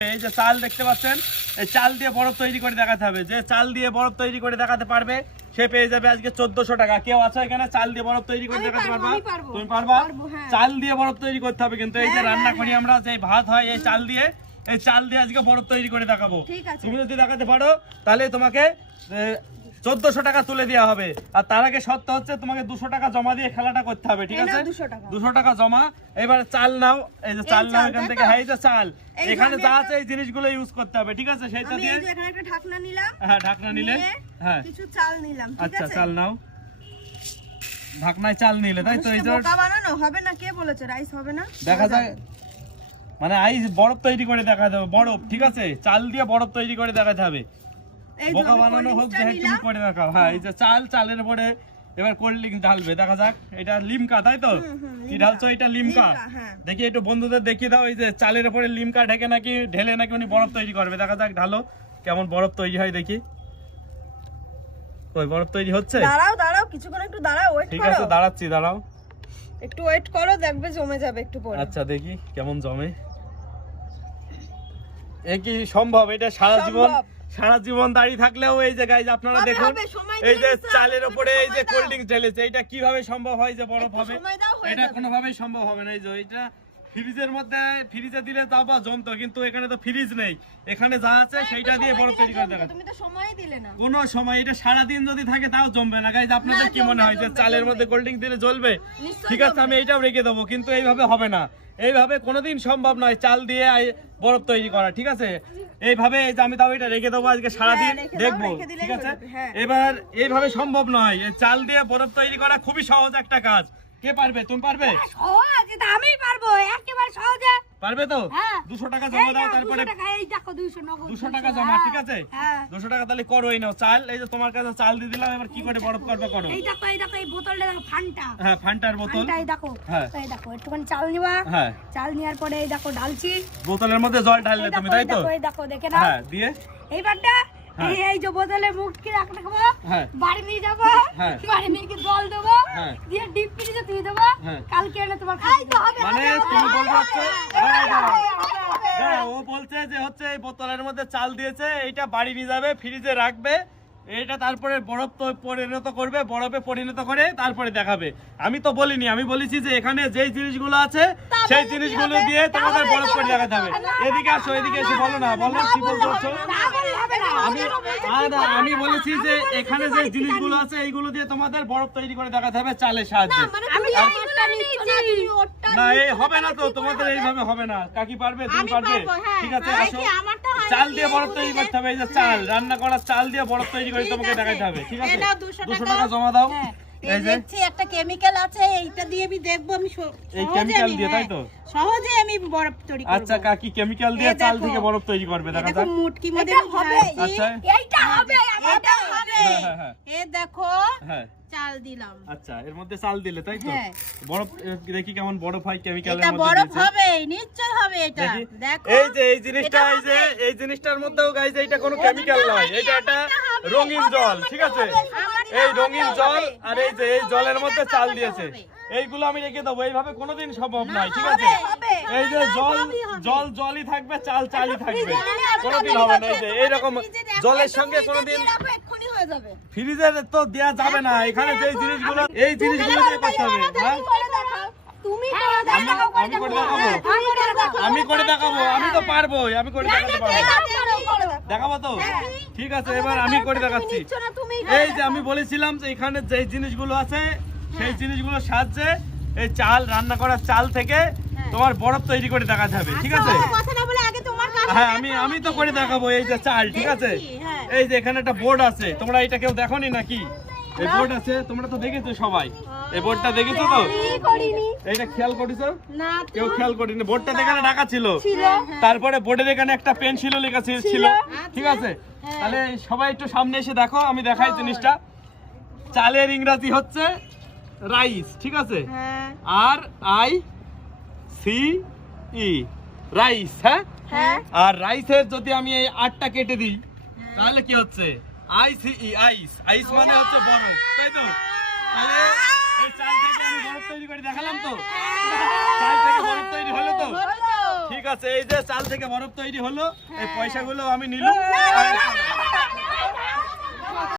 এই যে চাল দেখতে পাচ্ছেন এই চাল দিয়ে বরফ তৈরি করে দেখাতে হবে। যে চাল দিয়ে বরফ তৈরি করে দেখাতে পারবে সে পেয়ে যাবে আজকে চোদ্দশো টাকা। কেউ আছে এখানে? চাল দিয়ে বরফ তৈরি করে দেখাতে পারবা তুমি পারবা? হ্যাঁ। চাল দিয়ে বরফ তৈরি করতে হবে কিন্তু। এই যে হ্যাঁ, রান্না হ্যাঁ, করি আমরা যে ভাত হয় এই চাল দিয়ে এই চাল দিয়ে আজকে বরফ তৈরি করে দেখাবো। তুমি যদি দেখাতে পারো তাহলে তোমাকে চোদ্দশো টাকা তুলে দেওয়া হবে। আর তার আগে সত্য হচ্ছে তোমাকে দুশো টাকা জমা দিয়ে খেলাটা করতে হবে ঠিক আছে? দুশো টাকা। জমা। এবার চাল নাও এই যে চাল নাও এখান থেকে। হ্যাঁ যে চাল। এখানে যা আছে এই জিনিসগুলো ইউজ করতে হবে ঠিক আছে? সেইটা দিয়ে এখানে একটা ঢাকনা নিলাম। হ্যাঁ ঢাকনা নিলে। হ্যাঁ। কিছু চাল নিলাম আচ্ছা চাল নাও। ঢাকনায় চাল নিলে তাই তো? এই যে বানানো হবে না? কে বলেছে? রাইস হবে না? দেখা যায়। মানে আইস বরফ তৈরি করে দেখাতে হবে বরফ ঠিক আছে? চাল দিয়ে বরফ তৈরি করে দেখাতে হবে। বোকা বানানো হোক যে তুমি। করে দেখাও হ্যাঁ এই যে চাল চালের পরে এবার কোল্ড ড্রিঙ্ক ঢালবে। দেখা যাক এটা লিমকা তাই তো? কি ঢালছো এটা লিমকা? হ্যাঁ। দেখি একটু বন্ধুদের দেখিয়ে দাও এই যে চালের উপরে লিমকা ঢেকে নাকি ঢেলে নাকি উনি বরফ তৈরি করবে। দেখা যাক ঢালো কেমন বরফ তৈরি হয় দেখি। ওই বরফ তৈরি হচ্ছে? দাঁড়াও দাঁড়াও কিছুক্ষণ একটু দাঁড়াও ওয়েট করো ঠিক আছে দাঁড়াচ্ছি দাঁড়াও। একটু ওয়েট করো দেখবে জমে যাবে একটু পরে। আচ্ছা দেখি কেমন জমে। এ কি সম্ভব? এটা সারা জীবন। সারা জীবন দাঁড়িয়ে থাকলেও এই যে গাইজ আপনারা দেখুন এই যে চালের উপরে এই যে কোল্ড ড্রিঙ্কস ঢেলেছে এটা কীভাবে সম্ভব হয় যে বরফ হবে এটা। কোনোভাবেই সম্ভব হবে না এই যে এটা ফ্রিজের মধ্যে ফ্রিজে দিলে তাও বা জমতো কিন্তু এখানে তো ফ্রিজ নেই। এখানে যা আছে সেইটা দিয়ে বরফ তৈরি করে দেখা তুমি তো সময়ই দিলে না। কোনো সময় এটা সারা দিন যদি থাকে তাও জমবে না। গাইজ আপনাদের কি মনে হয় যে চালের মধ্যে কোল্ড ড্রিঙ্ক দিলে জ্বলবে? ঠিক আছে আমি এইটাও রেখে দেবো কিন্তু এইভাবে হবে না। এইভাবে কোনোদিন সম্ভব নয় চাল দিয়ে বরফ তৈরি করা ঠিক আছে? এইভাবে এই যে আমি তাও এটা রেখে দেবো আজকে সারাদিন হ্যাঁ, রেখে দেখব ঠিক আছে? হয়ে হ্যাঁ। এবার এইভাবে সম্ভব নয় চাল দিয়ে বরফ তৈরি করা খুবই সহজ একটা কাজ। কে পারবে? তুমি পারবে? সহজ এটা আমি পারব একেবারে সহজে। পারবে তো? হ্যাঁ। দুশো টাকা জমা দাও তারপরে 200 এই দেখো 200 নগদ, দুশো 200, টাকা জমা হ্যাঁ, ঠিক আছে? হ্যাঁ। দুশো টাকা তাহলে করো এই নাও চাল এই যে তোমার কাছে চাল দিয়ে দিলাম এবার কি করে বরফ করবে করো? এই দেখো এই দেখো এই বোতলটা দেখো ফান্টা। হ্যাঁ ফান্টার বোতল। এই দেখো হ্যাঁ। এই দেখো একটুখানি চাল নিবা। হ্যাঁ। চাল নেওয়ার পরে এই দেখো ডালছি বোতলের মধ্যে জল ঢাললে তুমি তাই তো? এই দেখো দেখে নাও। হ্যাঁ দিয়ে? এইবারটা হ্যাঁ। এই এই যে বোতলে মুখ কি রাখ রাখব? হ্যাঁ। বাড়ি নিয়ে যাব? হ্যাঁ। বাড়ি নিয়ে জল দেবো? হ্যাঁ। দিয়ে ডিপ ফ্রিজে দেবো হ্যাঁ। কালকে এনে তোমার হবে মানে তুমি ও বলছে যে হচ্ছে এই বোতলের মধ্যে চাল দিয়েছে এইটা বাড়ি নিয়ে যাবে ফ্রিজে রাখবে এটা তারপরে বরফ তো পরিণত করবে বরফে পরিণত করে তারপরে দেখাবে। আমি তো বলিনি আমি বলেছি যে এখানে যেই জিনিসগুলো আছে সেই জিনিসগুলো দিয়ে তোমাদের বরফ করে দেখাতে হবে। এদিকে আসো এদিকে এসে বলো না বলো কি বলতে হচ্ছে আমি আমি বলেছি যে এখানে যে জিনিসগুলো আছে এইগুলো দিয়ে তোমাদের বরফ তৈরি করে দেখাতে হবে চালের সাহায্যে। নিয়েছি না এই হবে না তো তোমাদের এইভাবে হবে না। কাকি পারবে তুমি পারবে। হ্যাঁ। ঠিক আছে আসো। চাল দিয়ে বরফ তৈরি করতে হবে এই যে চাল। রান্না করা চাল দিয়ে বরফ তৈরি করে তোমাকে দেখাতে হবে ঠিক আছে? এই নাও 200 দুশো টাকা। টাকা জমা দাও। হ্যাঁ। এই দেখছি একটা কেমিক্যাল আছে এইটা দিয়ে আমি দেখব আমি এই কেমিক্যাল দিয়ে তাই তো? হ্যাঁ, সহজে আমি বরফ তৈরি করব। আচ্ছা কাকি কেমিক্যাল দিয়ে চাল থেকে বরফ তৈরি করবে দেখা যাক। মুটকি মধ্যে হবে। ঢালছি। আচ্ছা। এইটা হবে এটা হবে। হ্যাঁ, হ্যাঁ। এ দেখো চাল দিলাম। আচ্ছা এর মধ্যে চাল দিলে তাই তো। বরফ দেখি কেমন বরফ হয় কেমিক্যালের এটা বরফ হবে নিশ্চয় হবে এটা। দেখো। এই যে এই জিনিসটা এই যে এই জিনিসটার মধ্যেও গাইজ এইটা কোনো কেমিক্যাল নয় এটা একটা রঙিন জল ঠিক আছে? এই রঙিন জল আর এই যে এই জলের মধ্যে চাল দিয়েছে। এইগুলো আমি রেখে দেবো। এইভাবে কোনোদিন সম্ভব নয় ঠিক আছে? এই যে জল জল জলই থাকবে চাল চালই থাকবে। কোনোদিন হবে না এই যে এইরকম জলের সঙ্গে কোনোদিন ফ্রিজের তো দেয়া যাবে না এখানে যে জিনিসগুলো এই জিনিসগুলো দিয়ে করতে হবে হ্যাঁ? আমি আমি করে দেখাবো। আমি করে দেখাবো আমি তো পারবোই আমি করে দেখাতে পারব। দেখাবো তো? ঠিক আছে এবার আমি করে দেখাচ্ছি। এই যে আমি বলেছিলাম যে এখানে যে জিনিসগুলো আছে সেই জিনিসগুলোর সাহায্যে এই চাল রান্না করার চাল থেকে তোমার বরফ তৈরি করে দেখা যাবে ঠিক আছে? আগে তোমার হ্যাঁ আমি আমি তো করে দেখাবো এই যে চাল ঠিক আছে? হ্যাঁ। এই যে এখানে একটা বোর্ড আছে তোমরা এটা কেউ দেখো নাকি? এই বোর্ড আছে তোমরা তো দেখেছ সবাই। এই বোর্ডটা দেখেছ তো? এইটা খেয়াল করেছ না কেউ খেয়াল করিনি। বোর্ডটা এখানে ঢাকা ছিল তারপরে বোর্ডের এখানে একটা পেন্সিলও লেখা ছিল। ছিল। ঠিক আছে? তাহলে সবাই একটু সামনে এসে দেখো আমি দেখাই জিনিসটা। চালের ইংরাজি হচ্ছে রাইস ঠিক আছে? হ্যাঁ। R I C E rice হ্যাঁ? হ্যাঁ। আর রাইসের যদি আমি এই আটটা কেটে দিই তাহলে কি হচ্ছে? আই সি আইস আইস মানে হচ্ছে বরফ তাই তো? তাহলে এই চাল থেকে আমি বরফ তৈরি করে দেখালাম তো। চাল থেকে বরফ তৈরি হলো তো? ঠিক আছে, এই যে চাল থেকে বরফ তৈরি হলো, এই পয়সাগুলো আমি নিলাম।